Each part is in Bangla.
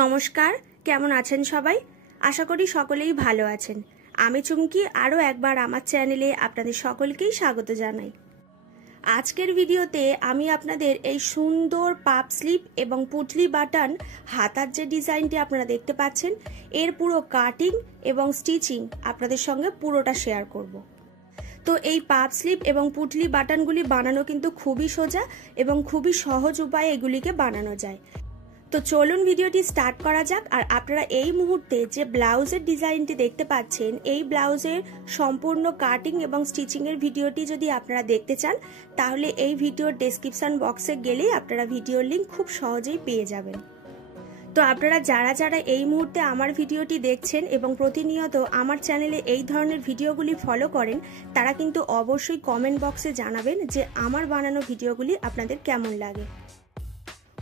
নমস্কার, কেমন আছেন সবাই? আশা করি সকলেই ভালো আছেন। আমি চুমকি আরও একবার আমার চ্যানেলে আপনাদের সকলকেই স্বাগত জানাই। আজকের ভিডিওতে আমি আপনাদের এই সুন্দর পাপ স্লিপ এবং পুটলি বাটন হাতার যে ডিজাইনটি আপনারা দেখতে পাচ্ছেন, এর পুরো কাটিং এবং স্টিচিং আপনাদের সঙ্গে পুরোটা শেয়ার করব। তো এই পাপ স্লিপ এবং পুটলি বাটনগুলি বানানো কিন্তু খুবই সোজা এবং খুবই সহজ উপায়ে এগুলিকে বানানো যায়। তো চলুন ভিডিওটি স্টার্ট করা যাক। আর আপনারা এই মুহূর্তে যে ব্লাউজের ডিজাইনটি দেখতে পাচ্ছেন, এই ব্লাউজের সম্পূর্ণ কাটিং এবং স্টিচিং এর ভিডিওটি যদি আপনারা দেখতে চান, তাহলে এই ভিডিওর ডেসক্রিপশন বক্সে গেলেই আপনারা ভিডিওর লিংক খুব সহজেই পেয়ে যাবেন। তো আপনারা যারা যারা এই মুহূর্তে আমার ভিডিওটি দেখছেন এবং প্রতিনিয়ত আমার চ্যানেলে এই ধরনের ভিডিওগুলি ফলো করেন, তারা কিন্তু অবশ্যই কমেন্ট বক্সে জানাবেন যে আমার বানানো ভিডিওগুলি আপনাদের কেমন লাগে।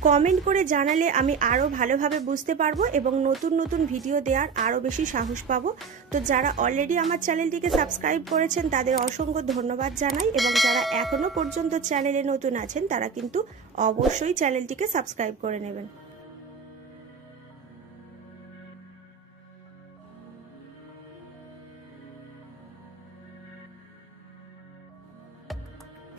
কমেন্ট করে জানালে আমি আরও ভালোভাবে বুঝতে পারবো এবং নতুন নতুন ভিডিও দেওয়ার আরও বেশি সাহস পাবো। তো যারা অলরেডি আমার চ্যানেলটিকে সাবস্ক্রাইব করেছেন তাদের অসংখ্য ধন্যবাদ জানাই, এবং যারা এখনো পর্যন্ত চ্যানেলে নতুন আছেন তারা কিন্তু অবশ্যই চ্যানেলটিকে সাবস্ক্রাইব করে নেবেন।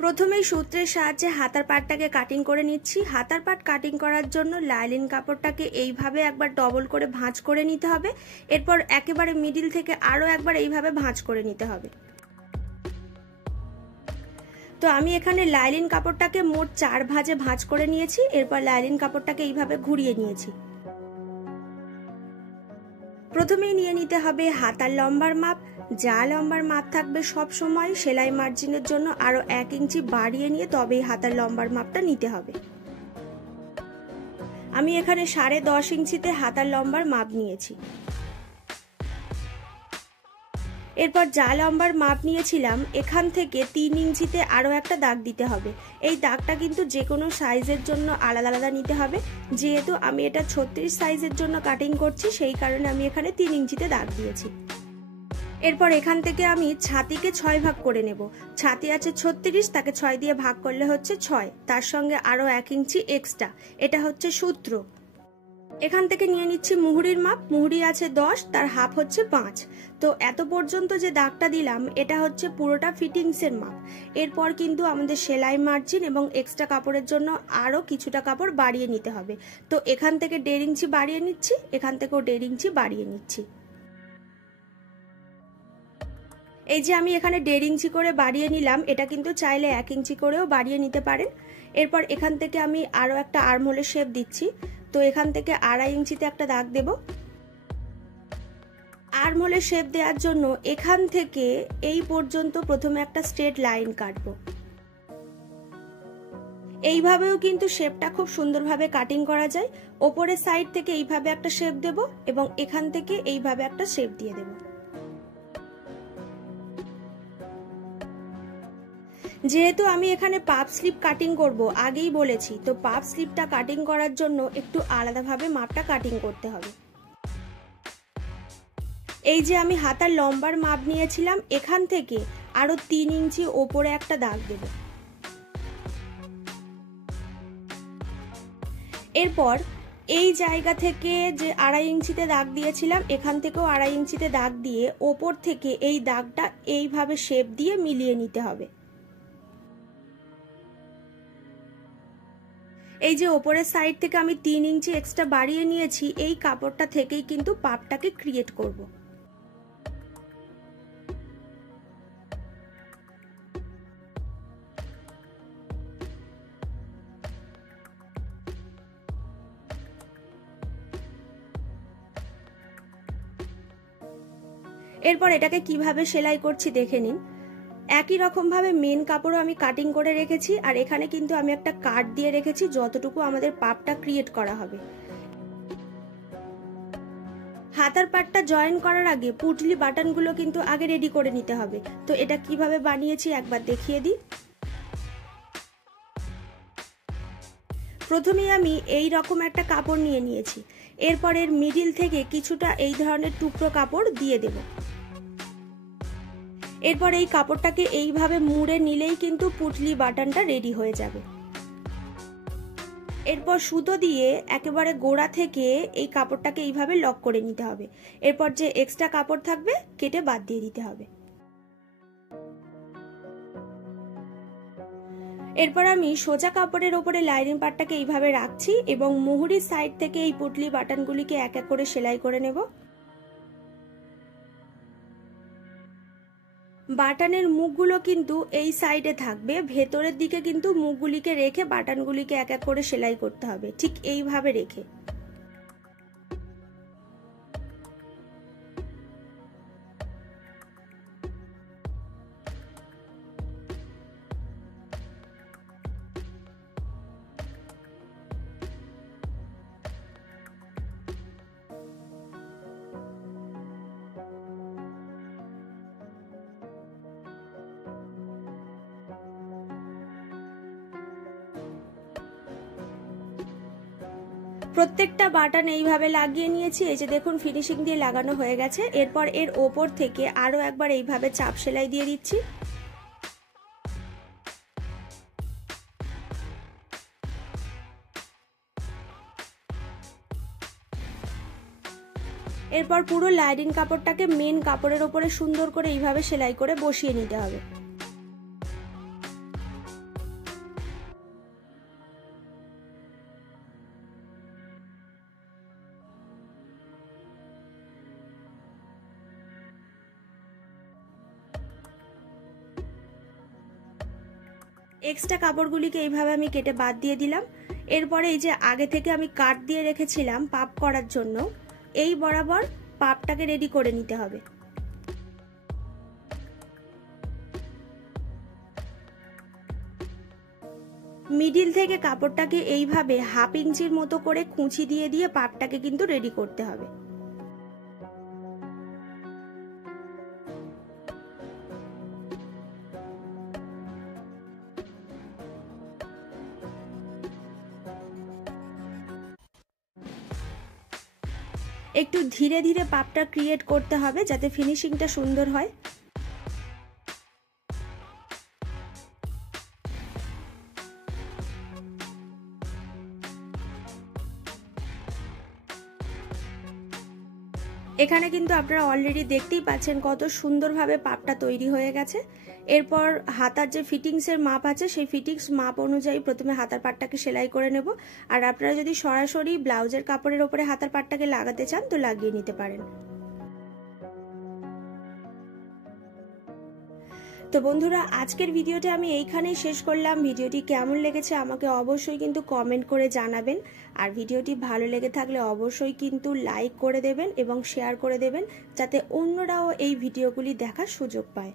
প্রথমেই সূত্রের সাহায্যে হাতার পাটটাকে কাটিং করে নিচ্ছি। হাতার পাট কাটিং করার জন্য লাইলিন কাপড়টাকে এইভাবে একবার ডবল করে ভাঁজ করে নিতে হবে, এরপর একেবারে মিডিল থেকে আরও একবার এইভাবে ভাঁজ করে নিতে হবে। তো আমি এখানে লাইলিন কাপড়টাকে মোট 4 ভাঁজে ভাঁজ করে নিয়েছি, এরপর লাইলিন কাপড়টাকে এইভাবে ঘুরিয়ে নিয়েছি। প্রথমেই নিয়ে নিতে হবে হাতার লম্বার মাপ। যা লম্বার মাপ থাকবে সব সময় সেলাই মার্জিনের জন্য আরো 1 ইঞ্চি বাড়িয়ে নিয়ে তবেই হাতার লম্বার মাপটা নিতে হবে। আমি এখানে 10.5 ইঞ্চিতে হাতার লম্বার মাপ নিয়েছি। এরপর যা লম্বার মাপ নিয়েছিলাম এখান থেকে 3 ইঞ্চিতে আরো একটা দাগ দিতে হবে। এই দাগটা কিন্তু যে কোনো সাইজের জন্য আলাদা আলাদা নিতে হবে। যেহেতু আমি এটা 36 সাইজের জন্য কাটিং করছি, সেই কারণে আমি এখানে 3 ইঞ্চিতে দাগ দিয়েছি। এরপর এখান থেকে আমি ছাতিকে 6 ভাগ করে নেব। ছাতি আছে 36, তাকে 6 দিয়ে ভাগ করলে হচ্ছে 6, তার সঙ্গে আরো 1 ইঞ্চি এক্সট্রা, এটা হচ্ছে সূত্র। এখান থেকে নিয়ে নিচ্ছি মুহুরির মাপ। মুহুরি আছে 10, তার হাফ হচ্ছে 5। তো এত পর্যন্ত যে দাগটা দিলাম এটা হচ্ছে পুরোটা ফিটিংসের মাপ। এরপর কিন্তু আমাদের সেলাই মার্জিন এবং এক্সট্রা কাপড়ের জন্য আরো কিছুটা কাপড় বাড়িয়ে নিতে হবে। তো এখান থেকে 1.5 ইঞ্চি বাড়িয়ে নিচ্ছি, এখান থেকেও 1.5 ইঞ্চি বাড়িয়ে নিচ্ছি। এই যে আমি এখানে 1.5 ইঞ্চি করে বাড়িয়ে নিলাম, এটা কিন্তু চাইলে 1 ইঞ্চি করেও বাড়িয়ে নিতে পারেন। এরপর এখান থেকে আমি আরো একটা আর্মহোলের শেপ দিচ্ছি। তো এখান থেকে 2.5 ইঞ্চিতে একটা দাগ দেব। আর্মহোলের শেপ দেওয়ার জন্য এখান থেকে এই পর্যন্ত প্রথমে একটা স্ট্রেট লাইন কাটবো। এইভাবেও কিন্তু শেপটা খুব সুন্দরভাবে কাটিং করা যায়। ওপরের সাইড থেকে এইভাবে একটা শেপ দেব এবং এখান থেকে এইভাবে একটা শেপ দিয়ে দেব। যেহেতু আমি এখানে পাপ স্লিপ কাটিং করব, আগেই বলেছি, তো পাপ স্লিপটা কাটিং করার জন্য একটু আলাদাভাবে মাপটা কাটিং করতে হবে। এই যে আমি হাতার লম্বার মাপ নিয়েছিলাম, এখান থেকে আরো 3 ইঞ্চি ওপরে একটা দাগ দেব। এরপর এই জায়গা থেকে যে 2.5 ইঞ্চিতে দাগ দিয়েছিলাম, এখান থেকেও 2.5 ইঞ্চিতে দাগ দিয়ে ওপর থেকে এই দাগটা এইভাবে শেপ দিয়ে মিলিয়ে নিতে হবে। এই যে ওপরের সাইড থেকে আমি 3 ইঞ্চি এক্সট্রা বাড়িয়ে নিয়েছি, এই কাপড়টা থেকেই কিন্তু পাপটাকে ক্রিয়েট করব। এরপর এটাকে কিভাবে সেলাই করছি দেখে নিন। একই রকম ভাবে মেন কাপড়ও আমি কাটিং করে রেখেছি, আর এখানে কিন্তু আমি একটা কাট দিয়ে রেখেছি যতটুকু আমাদের পাপটা ক্রিয়েট করা হবে। হাতার পাটটা জয়েন করার আগে পুটলি বাটনগুলো কিন্তু আগে রেডি করে নিতে হবে। তো এটা কিভাবে বানিয়েছি একবার দেখিয়ে দিই। প্রথমেই আমি এই রকম একটা কাপড় নিয়ে নিয়েছি। এরপর এর মিডিল থেকে কিছুটা এই ধরনের টুকরো কাপড় দিয়ে দেব। এরপর এই কাপড়টাকে এইভাবে মুড়ে নিলেই কিন্তু পুটলি বাটনটা রেডি হয়ে যাবে। এরপর সুতো দিয়ে একেবারে গোড়া থেকে এই কাপড়টাকে এইভাবে লক করে নিতে হবে। এরপর যে এক্সট্রা কাপড় থাকবে কেটে বাদ দিয়ে দিতে হবে। এরপর আমি সোজা কাপড়ের ওপরে লাইনিং পার্টটাকে এইভাবে রাখছি এবং মুহুরির সাইড থেকে এই পুটলি বাটনগুলিকে এক এক করে সেলাই করে নেব। বাটনের মুখগুলো কিন্তু এই সাইডে থাকবে, ভেতরের দিকে কিন্তু মুখগুলিকে রেখে বাটনগুলিকে এক এক করে সেলাই করতে হবে, ঠিক এইভাবে রেখে। প্রত্যেকটা বাটন এইভাবে লাগিয়ে নিয়েছি। এই যে দেখুন ফিনিশিং দিয়ে লাগানো হয়ে গেছে। এরপর এর ওপর থেকে আরো একবার এইভাবে চাপ সেলাই দিয়ে দিচ্ছি। এরপর পুরো লাইনিং কাপড়টাকে মেন কাপড়ের ওপরে সুন্দর করে এইভাবে সেলাই করে বসিয়ে নিতে হবে। এক্সট্রা কাপড়গুলিকে এইভাবে আমি কেটে বাদ দিয়ে দিলাম। এরপরে এই যে আগে থেকে আমি কাট দিয়ে রেখেছিলাম পাপ করার জন্য, এই বরাবর পাপটাকে রেডি করে নিতে হবে। মিডিল থেকে কাপড়টাকে এইভাবে 1/2 ইঞ্চির মতো করে কুঁচি দিয়ে দিয়ে পাপটাকে কিন্তু রেডি করতে হবে। একটু ধীরে ধীরে পাপটা ক্রিয়েট করতে হবে যাতে ফিনিশিংটা সুন্দর হয়। এখানে কিন্তু আপনারা অলরেডি দেখতেই পাচ্ছেন কত সুন্দরভাবে পাপটা তৈরি হয়ে গেছে। এরপর হাতার যে ফিটিংসের মাপ আছে সেই ফিটিংস মাপ অনুযায়ী প্রথমে হাতার পাটটাকে সেলাই করে নেব। আর আপনারা যদি সরাসরি ব্লাউজের কাপড়ের ওপরে হাতার পাটটাকে লাগাতে চান তো লাগিয়ে নিতে পারেন। তো বন্ধুরা, আজকের ভিডিওটা আমি এইখানেই শেষ করলাম। ভিডিওটি কেমন লেগেছে আমাকে অবশ্যই কিন্তু কমেন্ট করে জানাবেন। আর ভিডিওটি ভালো লেগে থাকলে অবশ্যই কিন্তু লাইক করে দেবেন এবং শেয়ার করে দেবেন যাতে অন্যরাও এই ভিডিওগুলি দেখার সুযোগ পায়।